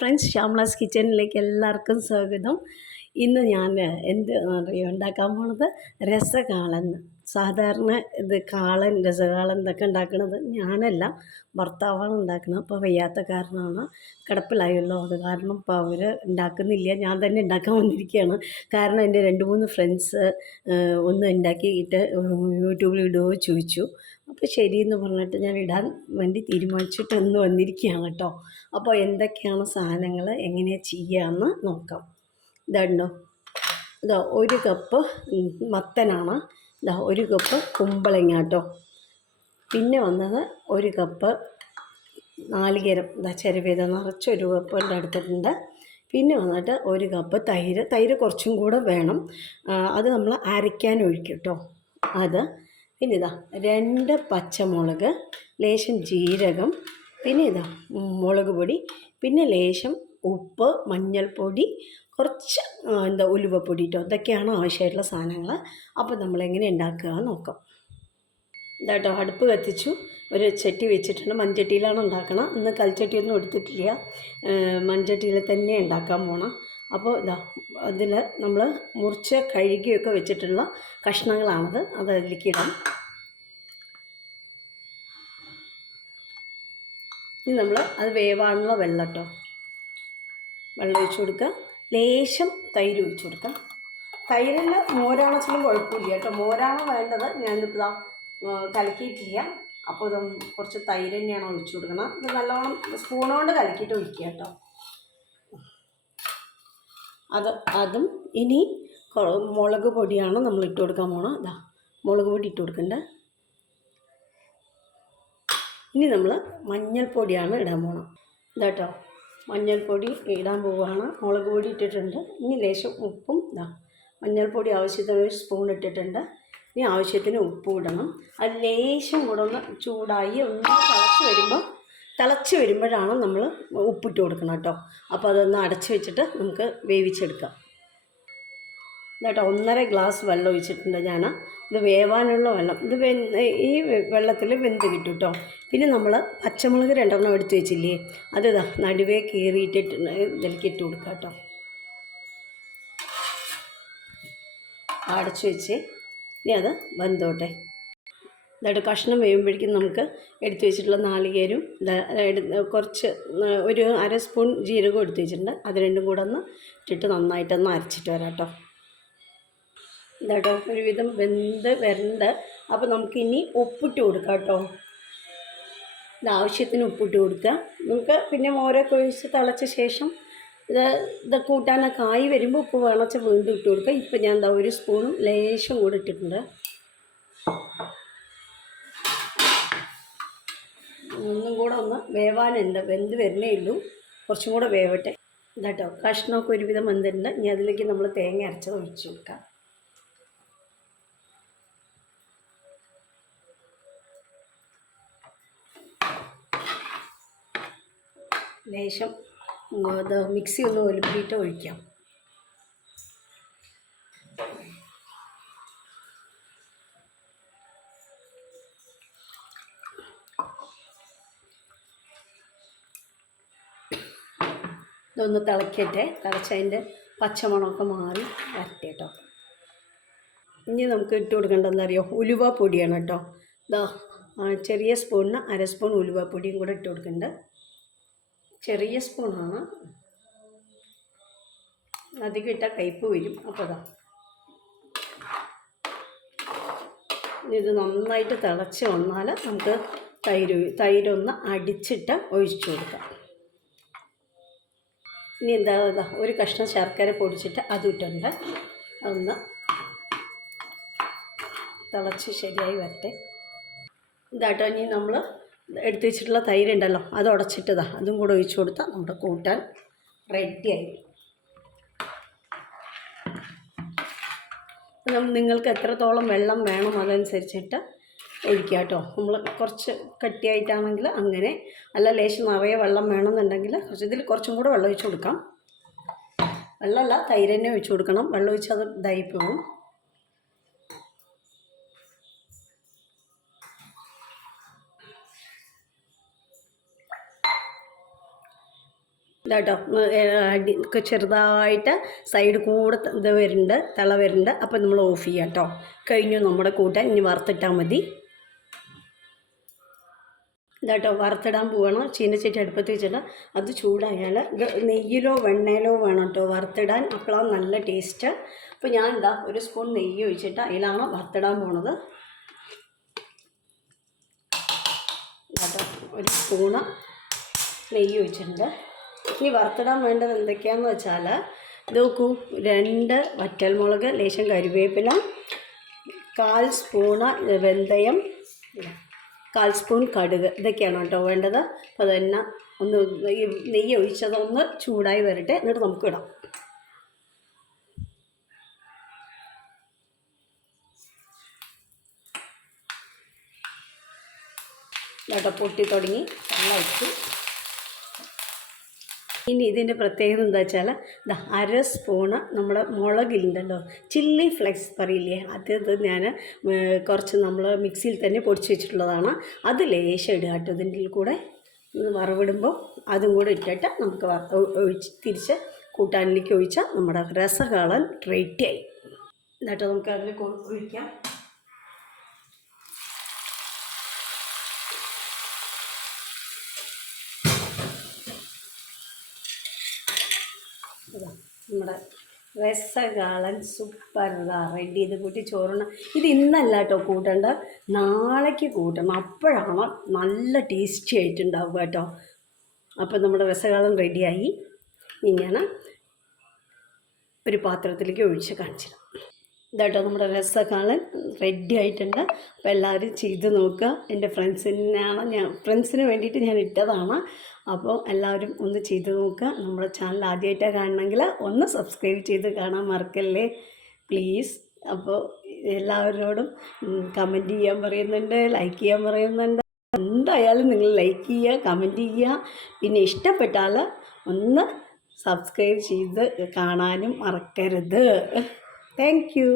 Friends, ശ്യാമളാസ് കിച്ചണിലേക്ക് എല്ലാവർക്കും സ്വാഗതം. ഇന്ന് ഞാൻ എന്ത് അറിയോ ഉണ്ടാക്കാൻ പോണത്, രസകാളൻ. സാധാരണ ഇത് കാളൻ, രസകാളൻ ഇതൊക്കെ ഉണ്ടാക്കുന്നത് ഞാനല്ല, ഭർത്താവാണ് ഉണ്ടാക്കുന്നത്. അപ്പോൾ വയ്യാത്ത കാരണമാണ്, കിടപ്പിലായല്ലോ, അത് കാരണം ഇപ്പോൾ അവർ ഉണ്ടാക്കുന്നില്ല, ഞാൻ തന്നെ ഉണ്ടാക്കാൻ വന്നിരിക്കുകയാണ്. കാരണം എൻ്റെ 2-3 ഫ്രണ്ട്സ് ഒന്ന് ഉണ്ടാക്കിയിട്ട് യൂട്യൂബിൽ ഇടുകയോ ചോദിച്ചു. അപ്പോൾ ശരിയെന്ന് പറഞ്ഞിട്ട് ഞാൻ ഇടാൻ വേണ്ടി തീരുമാനിച്ചിട്ട് ഒന്ന് വന്നിരിക്കുകയാണ് കേട്ടോ. അപ്പോൾ എന്തൊക്കെയാണ് സാധനങ്ങൾ, എങ്ങനെയാണ് ചെയ്യാമെന്ന് നോക്കാം. ഇതുണ്ടോ, ഇതാ 1 കപ്പ് മത്തനാണ്, ഇതാ 1 കപ്പ് കുമ്പളങ്ങ കേട്ടോ. പിന്നെ വന്നത് 1 കപ്പ് നാളികേരം, ഇതാ ചിരവിയത് നിറച്ച് 1 കപ്പിൻ്റെ എടുത്തിട്ടുണ്ട്. പിന്നെ വന്നിട്ട് 1 കപ്പ് തൈര് കുറച്ചും കൂടെ വേണം, അത് നമ്മൾ അരയ്ക്കാൻ ഒഴിക്കും കേട്ടോ അത്. പിന്നെ ഇതാ 2 പച്ചമുളക്, ലേശം ജീരകം, പിന്നെ ഇതാ മുളക് പൊടി, പിന്നെ ലേശം ഉപ്പ്, മഞ്ഞൾപ്പൊടി, കുറച്ച് ഉലുവപ്പൊടി കേട്ടോ. ഇതൊക്കെയാണ് ആവശ്യമായിട്ടുള്ള സാധനങ്ങൾ. അപ്പോൾ നമ്മളെങ്ങനെ ഉണ്ടാക്കുക നോക്കാം. ഇതാട്ടോ, അടുപ്പ് കത്തിച്ചു, ഒരു ചട്ടി വെച്ചിട്ടുണ്ട്. മൺചട്ടിയിലാണ് ഉണ്ടാക്കണം. ഇന്ന് കൽച്ചട്ടിയൊന്നും എടുത്തിട്ടില്ല, മൺചട്ടിയിൽ തന്നെ ഉണ്ടാക്കാൻ പോകണം. അപ്പോൾ ഇതാ അതിൽ നമ്മൾ മുറിച്ച് കഴുകിയൊക്കെ വെച്ചിട്ടുള്ള കഷ്ണങ്ങളാണത്, അത് അതിലേക്ക് ഇടാം. ഇനി നമ്മൾ അത് വേവാനുള്ള വെള്ളം കേട്ടോ, വെള്ളം ഒഴിച്ച് കൊടുക്കുക. ലേശം തൈര് ഒഴിച്ച് കൊടുക്കാം. തൈരിൽ മോരാണെച്ചാലും കുഴപ്പമില്ല കേട്ടോ, മോരാണ് വേണ്ടത്. ഞാനിപ്പോൾ കലക്കിയിട്ടില്ല, അപ്പോൾ ഇത് കുറച്ച് തൈര് തന്നെയാണ് ഒഴിച്ച് കൊടുക്കണം. ഇത് നല്ലോണം സ്പൂൺ കൊണ്ട് കലക്കിയിട്ട് ഒഴിക്കുക കേട്ടോ. അതും ഇനി മുളക് പൊടിയാണ് നമ്മൾ ഇട്ട് കൊടുക്കാൻ പോകണം. ഇതാ മുളക് പൊടി ഇട്ട് കൊടുക്കണ്ട. ഇനി നമ്മൾ മഞ്ഞൾപ്പൊടിയാണ് ഇടാൻ പോകണം. ഇതാട്ടോ, മഞ്ഞൾപ്പൊടി ഇടാൻ പോവുകയാണ്. മുളക് പൊടി ഇട്ടിട്ടുണ്ട്. ഇനി ലേശം ഉപ്പും, ഇതാ മഞ്ഞൾപ്പൊടി ആവശ്യത്തിന് 1 സ്പൂൺ ഇട്ടിട്ടുണ്ട്. ഇനി ആവശ്യത്തിന് ഉപ്പും ഇടണം. അത് ലേശം കൂടെ ഒന്ന് ചൂടായി ഒന്ന് തിളച്ച് വരുമ്പോഴാണ് നമ്മൾ ഉപ്പിട്ട് കൊടുക്കണം കേട്ടോ. അപ്പോൾ അതൊന്ന് അടച്ച് വെച്ചിട്ട് നമുക്ക് വേവിച്ചെടുക്കാം. ഇതാട്ടോ, 1.5 ഗ്ലാസ് വെള്ളം ഒഴിച്ചിട്ടുണ്ട് ഞാൻ. ഇത് വേവാനുള്ള വെള്ളം, ഇത് ഈ വെള്ളത്തിൽ വെന്ത് കിട്ടും കേട്ടോ. പിന്നെ നമ്മൾ പച്ചമുളക് 2 എടുത്ത് വെച്ചില്ലേ, അത് ഇതാ നടുവേ കീറിയിട്ടിട്ട് ഇതിലേക്ക് ഇട്ട് കൊടുക്കാം കേട്ടോ. അടച്ച് വെച്ച് ഇനി അത് വെന്തോട്ടെ. ഇതായിട്ട് കഷ്ണം വേകുമ്പോഴേക്കും നമുക്ക് എടുത്ത് വെച്ചിട്ടുള്ള നാളികേരും കുറച്ച് 1/2 സ്പൂൺ ജീരകം എടുത്ത് വെച്ചിട്ടുണ്ട്, അത് രണ്ടും കൂടെ ഒന്ന് ഇട്ടിട്ട് നന്നായിട്ടൊന്ന് അരച്ചിട്ട് വരാം കേട്ടോ. ഇതാട്ടോ, ഒരുവിധം വെന്ത് വരണ്ട്. അപ്പോൾ നമുക്കിനി ഉപ്പിട്ട് കൊടുക്കാം കേട്ടോ. ആവശ്യത്തിന് ഉപ്പിട്ട് കൊടുക്കുക. നമുക്ക് പിന്നെ മോരൊക്കെ ഒഴിച്ച് തിളച്ച ശേഷം ഇത് കൂട്ടാനൊക്കെ ആയി വരുമ്പോൾ ഉപ്പ് വേണച്ച വീണ്ടും ഇട്ട് കൊടുക്കുക. ഇപ്പം ഞാൻ 1 സ്പൂണും ലേശം കൂടെ ഇട്ടിട്ടുണ്ട്. ഒന്നും കൂടെ ഒന്ന് വേവാനുണ്ട്, വെന്ത് വരുന്നേ ഉള്ളൂ, കുറച്ചും കൂടെ വേവട്ടെ. ഇതാട്ടോ, കഷ്ണമൊക്കെ ഒരുവിധം വെന്തിട്ടുണ്ട്. ഇനി അതിലേക്ക് നമ്മൾ തേങ്ങ അരച്ചത് ഒഴിച്ച് കൊടുക്കാം. ലേശം അത് മിക്സി ഒന്ന് ഒലുമ്പിയിട്ട് ഒഴിക്കാം. ഇതൊന്ന് തിളക്കട്ടെ, തിളച്ചതിൻ്റെ പച്ചമണമൊക്കെ മാറി വരട്ടെ കേട്ടോ. ഇനി നമുക്ക് ഇട്ട് കൊടുക്കേണ്ടതെന്ന് അറിയോ, ഉലുവ പൊടിയാണ് കേട്ടോ. ഇതാ ചെറിയ സ്പൂണിന് 1/2 സ്പൂൺ ഉലുവ പൊടിയും കൂടെ ഇട്ട് കൊടുക്കുന്നുണ്ട്. ചെറിയ സ്പൂണാണ്, അധികം ഇട്ടാൽ കയ്പ്പ് വരും. അപ്പോൾ അതാ ഇത് നന്നായിട്ട് തിളച്ച് വന്നാൽ നമുക്ക് തൈരൊന്ന് അടിച്ചിട്ട് ഒഴിച്ചു കൊടുക്കാം. ഇനി എന്താ 1 കഷ്ണം ശർക്കര പൊടിച്ചിട്ട് അതിട്ടുണ്ട്, അതൊന്ന് തിളച്ച് ശരിയായി വരട്ടെ. ഇതാട്ടോ, ഇനി നമ്മൾ എടുത്ത് വെച്ചിട്ടുള്ള തൈരുണ്ടല്ലോ, അത് ഉടച്ചിട്ടതാ, അതും കൂടെ ഒഴിച്ചു കൊടുത്താൽ നമ്മുടെ കൂട്ടാൻ റെഡിയായി. നിങ്ങൾക്ക് എത്രത്തോളം വെള്ളം വേണം അതനുസരിച്ചിട്ട് ഒഴിക്കുക കേട്ടോ. നമ്മൾ കുറച്ച് കട്ടിയായിട്ടാണെങ്കിൽ അങ്ങനെ, അല്ല ലേശം നിറയെ വെള്ളം വേണമെന്നുണ്ടെങ്കിൽ ഇതിൽ കുറച്ചും കൂടെ വെള്ളം ഒഴിച്ച് കൊടുക്കാം. വെള്ളമല്ല, തൈര് തന്നെ ഒഴിച്ച് കൊടുക്കണം. വെള്ളം ഒഴിച്ച് അത് ഇതായി പോകും. ഇതാട്ടോ ചെറുതായിട്ട് സൈഡ് കൂടെ ഇത് വരുന്നുണ്ട്, തിള വരുന്നുണ്ട്. അപ്പം നമ്മൾ ഓഫ് ചെയ്യാം കേട്ടോ. കഴിഞ്ഞു നമ്മുടെ കൂട്ടാൻ. ഇനി വറുത്തിട്ടാൽ മതി. ഇതാട്ടോ വറുത്തിടാൻ പോവണം. ചീനച്ചട്ടി അടുപ്പത്ത് വെച്ചിട്ട് അത് ചൂടായാൽ ഇത് നെയ്യിലോ വെണ്ണയിലോ വേണം കേട്ടോ വറുത്തിടാൻ. അപ്പോഴാണ് നല്ല ടേസ്റ്റ്. അപ്പോൾ ഞാൻ എന്താ ഒരു സ്പൂൺ നെയ്യ് ഒഴിച്ചിട്ട് അതിലാണ് വറുത്തിടാൻ പോണത്. ഇതാട്ടോ ഒരു സ്പൂണ് നെയ്യ് ഒഴിച്ചിട്ടുണ്ട്. ഇനി വറുത്തിടാൻ വേണ്ടത് എന്തൊക്കെയാണെന്ന് വെച്ചാൽ ഇത് നോക്കൂ, 2 വറ്റൽമുളക്, ലേശം കരിവേപ്പില, 1/4 സ്പൂണ് വെന്തയം, 1/4 സ്പൂൺ കടുക്, ഇതൊക്കെയാണ് കേട്ടോ വേണ്ടത്. അപ്പോൾ അതന്നെ ഒന്ന് ഈ നെയ്യ് ഒഴിച്ചതൊന്ന് ചൂടായി വരട്ടെ, എന്നിട്ട് നമുക്ക് ഇടാം. കേട്ടോ പൊട്ടി തുടങ്ങി, വെള്ളം ഒഴിച്ചു. ഇനി ഇതിൻ്റെ പ്രത്യേകത എന്താ വെച്ചാൽ 1/2 സ്പൂണ് നമ്മുടെ മുളകിലുണ്ടല്ലോ, ചില്ലി ഫ്ലെക്സ് പറയില്ലേ, അത് ഞാൻ കുറച്ച് നമ്മൾ മിക്സിയിൽ തന്നെ പൊടിച്ച് വെച്ചിട്ടുള്ളതാണ്. അത് ലേശം ഇടുക കേട്ടോ ഇതിൻ്റെ കൂടെ. വറവിടുമ്പോൾ അതും കൂടെ ഇട്ടിട്ട് നമുക്ക് തിരിച്ച് കൂട്ടാനിലേക്ക് ഒഴിച്ചാൽ നമ്മുടെ രസകാളൻ റെഡിയായി. എന്നിട്ട് നമുക്ക് അതിൽ ഒഴിക്കാം. നമ്മുടെ രസകാളൻ സൂപ്പർ റെഡി. ഇത് കൂട്ടി ചോറുണ്ണ. ഇത് ഇന്നല്ല കേട്ടോ കൂട്ടണ്ട, നാളേക്ക് കൂട്ടണം. അപ്പോഴാണ് നല്ല ടേസ്റ്റി ആയിട്ടുണ്ടാവുക കേട്ടോ. അപ്പോൾ നമ്മുടെ രസകാളൻ റെഡിയായി. ഇങ്ങനെ ഒരു പാത്രത്തിലേക്ക് ഒഴിച്ച് കാണിച്ചിടാം. ഇതാട്ടോ നമ്മുടെ രസകാളൻ റെഡി ആയിട്ടുണ്ട്. അപ്പോൾ എല്ലാവരും ചെയ്ത് നോക്കുക. എൻ്റെ ഫ്രണ്ട്സിന് വേണ്ടിയിട്ട് ഞാൻ ഇട്ടതാണ്. അപ്പോൾ എല്ലാവരും ഒന്ന് ചെയ്ത് നോക്കുക. നമ്മുടെ ചാനൽ ആദ്യമായിട്ടാണ് കാണണമെങ്കിൽ ഒന്ന് സബ്സ്ക്രൈബ് ചെയ്ത് കാണാൻ മറക്കല്ലേ പ്ലീസ്. അപ്പോൾ എല്ലാവരോടും കമൻറ്റ് ചെയ്യാൻ പറയുന്നുണ്ട്, ലൈക്ക് ചെയ്യാൻ പറയുന്നുണ്ട്. എന്തായാലും നിങ്ങൾ ലൈക്ക് ചെയ്യുക, കമൻറ്റ് ചെയ്യുക. പിന്നെ ഇഷ്ടപ്പെട്ടാൽ ഒന്ന് സബ്സ്ക്രൈബ് ചെയ്ത് കാണാനും മറക്കരുത്. Thank you.